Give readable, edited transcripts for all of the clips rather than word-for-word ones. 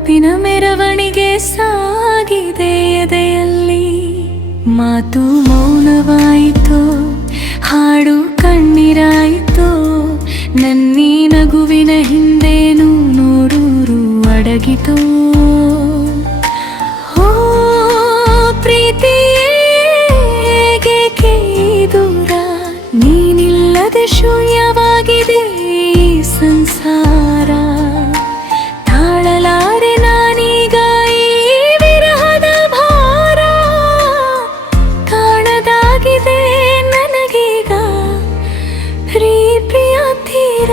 ನೆನಪಿನ ಮೆರವಣಿಗೆ ಸಾಗಿದೆ ಎದೆಯಲ್ಲಿ. ಮಾತು ಮೌನವಾಯಿತು, ಹಾಡು ಕಣ್ಣೀರಾಯಿತು, ನನ್ನೀ ನಗುವಿನ ಹಿಂದೇನು ನೂರೂರು ಅಡಗಿತು. ಓ ಪ್ರೀತಿಯೇಗೆ ದೂರ, ನೀನಿಲ್ಲದೆ ಶೂನ್ಯವಾಗಿದೆ ಈ ಸಂಸಾರ. ತಾಳಲಾರೆ ನಾನೀಗ ಈ ವಿರಹದ ಭಾರ, ಕಾಣದಾಗಿದೆ ನನಗೀಗ ಪ್ರಿಯ ತೀರ.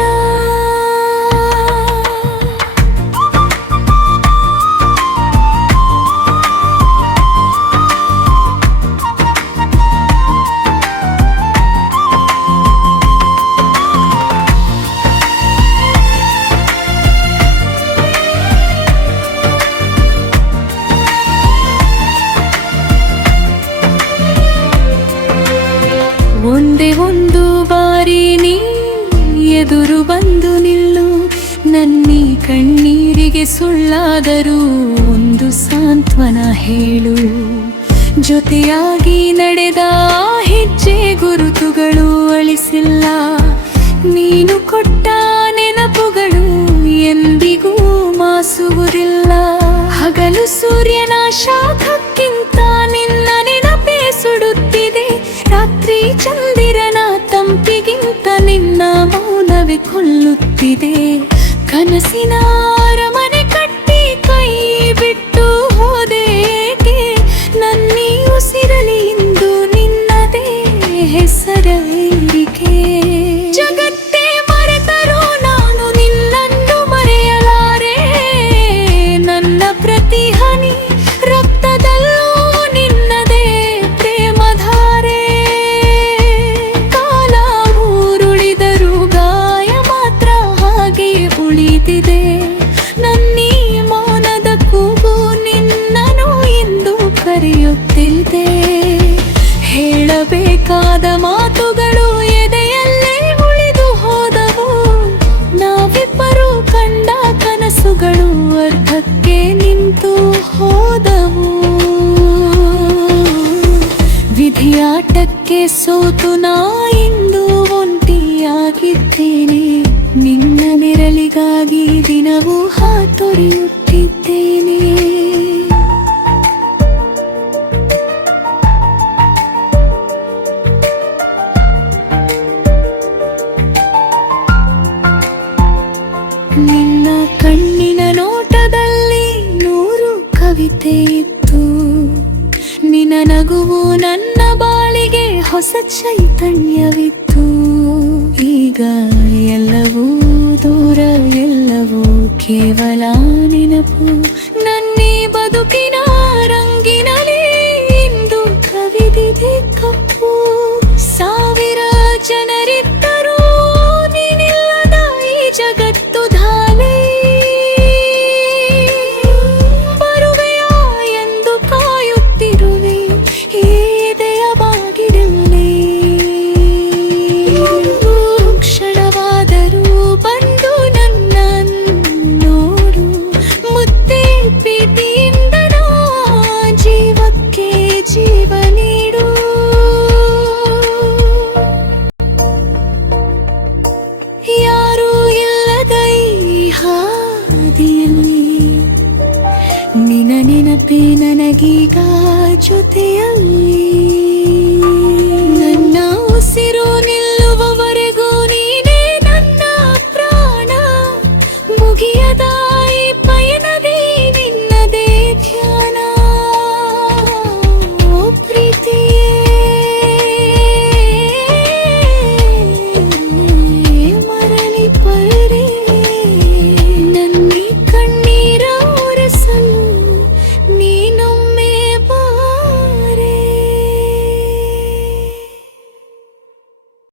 ಒಂದೇ ಒಂದು ಬಾರಿ ನೀ ಎದುರು ಬಂದು ನಿಲ್ಲು, ನನ್ನೀ ಕಣ್ಣೀರಿಗೆ ಸುಳ್ಳಾದರೂ ಒಂದು ಸಾಂತ್ವನ ಹೇಳು. ಜೊತೆಯಾಗಿ ನಡೆದ ಹೆಜ್ಜೆ ಗುರುತುಗಳು ಅಳಿಸಿಲ್ಲ, ನೀನು ಕೊಟ್ಟ ನೆನಪುಗಳು ಎಂದಿಗೂ ಮಾಸುವುದಿಲ್ಲ. ಹಗಲು ಸೂರ್ಯನ ಶಾಖಕ್ಕಿಂತ ನಿನ್ನ ನೆನಪೇ ಸುಡುತ್ತಿದೆ, ರಾತ್ರಿ ಚಂದಿರನ ತಂಪಿಗಿಂತ ನಿನ್ನ ಮೌನವೇ ಕೊಲ್ಲುತ್ತಿದೆ. ಕನಸಿನ ಅರಮನೆ ಕಟ್ಟಿ ಕೈ ಬಿಟ್ಟು ಹೋದೇಕೆ, ನನ್ನೀ ಉಸಿರಲಿ ಇಂದು ನಿನ್ನದೇ ಹೆಸರೇರಿಕೆ. ಜಗತ್ತೇ ಮರೆತರೂ ನಾನು ನಿನ್ನನ್ನು ಮರೆಯಲಾರೆ, ನನ್ನ ಪ್ರತಿ ಹನಿ ರಕ್ತದಲ್ಲೂ ನಿನ್ನದೇ ಪ್ರೇಮಧಾರೆ. ಕಾಲ ಊರುಳಿದರೂ ಗಾಯ ಮಾತ್ರ ಹಾಗೆ ಉಳಿದಿದೆ, ನನ್ನೀ ಮೌನದ ಕೂಗು ನಿನ್ನನು ಎಂದು ಕರೆಯುತ್ತಿದೆ. ಹೇಳಬೇಕಾದ ಮಾತುಗಳು ಎದೆಯಲ್ಲೇ ಉಳಿದು ಹೋದವು, ನಾವಿಬ್ಬರು ಕಂಡ ಕನಸುಗಳು ಅರ್ಧಕ್ಕೆ ನಿಂತು ಹೋದವು. ವಿಧಿಯಾಟಕ್ಕೆ ಸೋತು ನಾ ಇಂದು ಒಂಟಿಯಾಗಿದ್ದೇನೆ, ನಿನ್ನ ನೆರಳಿಗಾಗಿ ದಿನವೂ ಹಾತೊರೆಯುತ್ತಿದ್ದೇನೆ. ನಿನ್ನ ಕಣ್ಣಿನ ನೋಟದಲ್ಲಿ ನೂರು ಕವಿತೆ ಇತ್ತು, ನಿನ್ನ ನಗುವು ನನ್ನ ಬಾಳಿಗೆ ಹೊಸ ಚೈತನ್ಯವಿತ್ತು. ಈಗ ಎಲ್ಲವೂ ದೂರ, ಎಲ್ಲವೂ ಕೇವಲ ನೆನಪು. ನನ್ನೀ ಬದುಕಿನ ರಂಗಿನಲ್ಲಿ ಇಂದು ಕವಿದಿದೆ ಕಪ್ಪು. ಸಾವಿರ ಜನರಿದ್ದರೂ ನೀನಿಲ್ಲದ ಈ ಜಗತ್ತು ಧಾಲೆ. ಬರುವೆಯಾ ಎಂದು ಕಾಯುತ್ತಿರುವೆ ಈ ಎದೆಯ ಬಾಗಿಲಲ್ಲಿ. ಕ್ಷಣವಾದರೂ ಬಂದು ನನ್ನ ನೋಡು, ಮುದ್ದೆ ಪ್ರೀತಿಯಿಂದ ನಾ ಜೀವಕ್ಕೆ ಜೀವ ನೀಡು. ಯಾರೂ ಇಲ್ಲದ ಈ ಹಾದಿಯಲ್ಲಿ ನಿನ್ನ ನೆನಪೇ ನನಗೀಗ ಜೊತೆಯಲ್ಲಿ.